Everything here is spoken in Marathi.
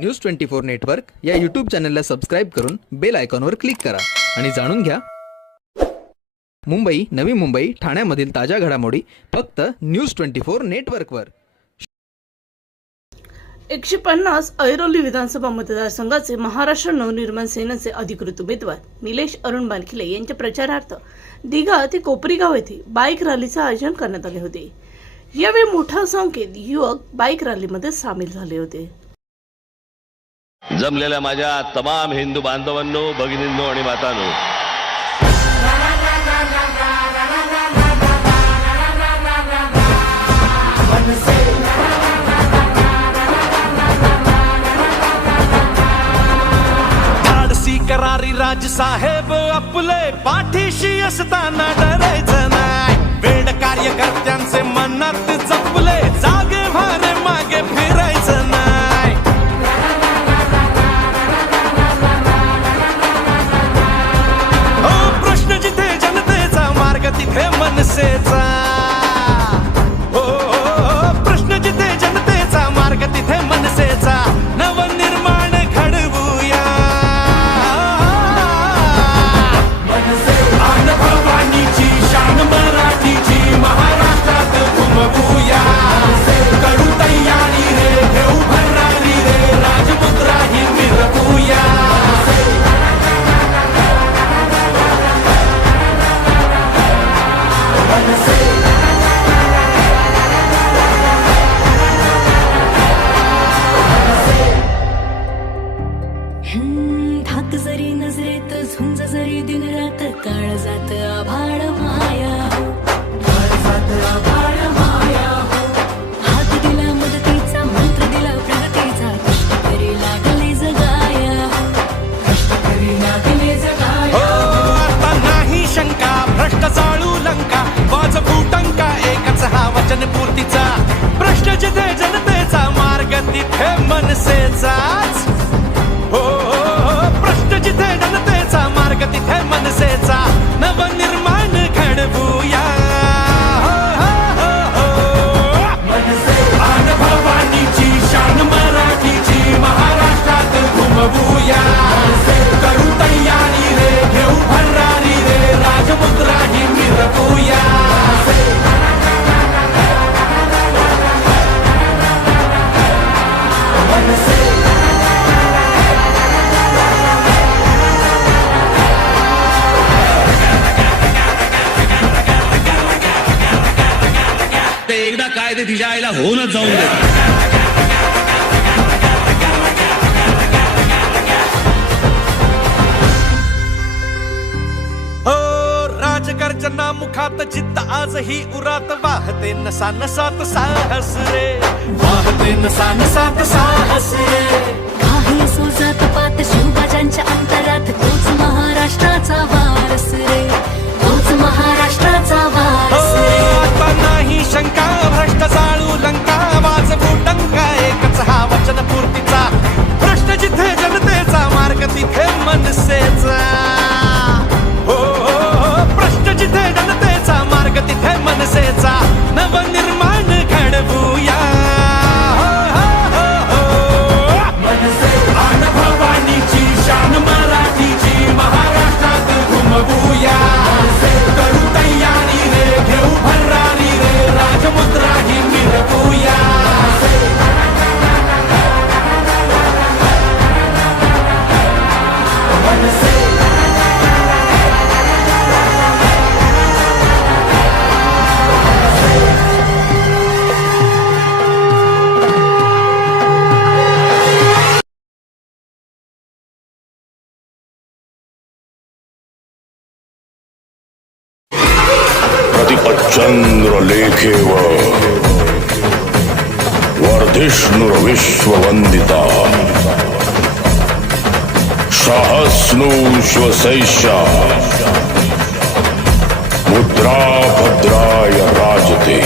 न्यूज ट्वेंटी फोर नेटवर्क या यूट्यूब चॅनलला सबस्क्राईब करून बेल आयकॉनवर क्लिक करा. आणि जाणून घ्या. मुंबई नवी मुंबई ठाण्यामधील ताज्या घडामोडी फक्त न्यूज ट्वेंटी फोर नेटवर्कवर एकशे पन्नास ऐरोली विधानसभा मतदारसंघाचे महाराष्ट्र नवनिर्माण सेनेचे अधिकृत उमेदवार निलेश अरुण बानखिले यांच्या प्रचारार्थ दिघा ते कोपरीगाव येथे बाईक रॅलीचे आयोजन करण्यात आले होते. यावेळी मोठ्या संख्येत युवक बाईक रॅलीमध्ये सामील झाले होते. जमलेल्या माझ्या तमाम हिंदू बांधवांनो भगिनींनो आणि मातांनो. धाडसी करारी राजसाहेब आपले पाठीशी असताना डरायचं नाही. वेड कार्यकर्त्यांचे मनात रात आभाळ माया. हात दिला मदतीचा मंत्र दिला प्रगतीचा. कष्ट करी लागले जगाया. कष्ट करी लागले जगाया. हो, आता नाही शंका भ्रष्ट चाळू लंका. वाज फुटंका एकच हा वचन पूर्तीचा. प्रश्न जिथे जनतेचा मार्ग तिथे मनसेचा. ते एकदा काय ते तिच्या आईला होऊनच जाऊन दे. हो राजगर्जना मुखात जिद्द आजही उरात वाहते. नसा नसात साहस रे. वाहते नसा नसात साहस रे. काही असो जात पात शिवबाजांच्या अंतरात. प्रतिपच्चन्द्रलेखेव वर्धिष्णुर्विश्ववन्दिता सहस्नूष्वसैष्या मुद्रा भद्राय राजते।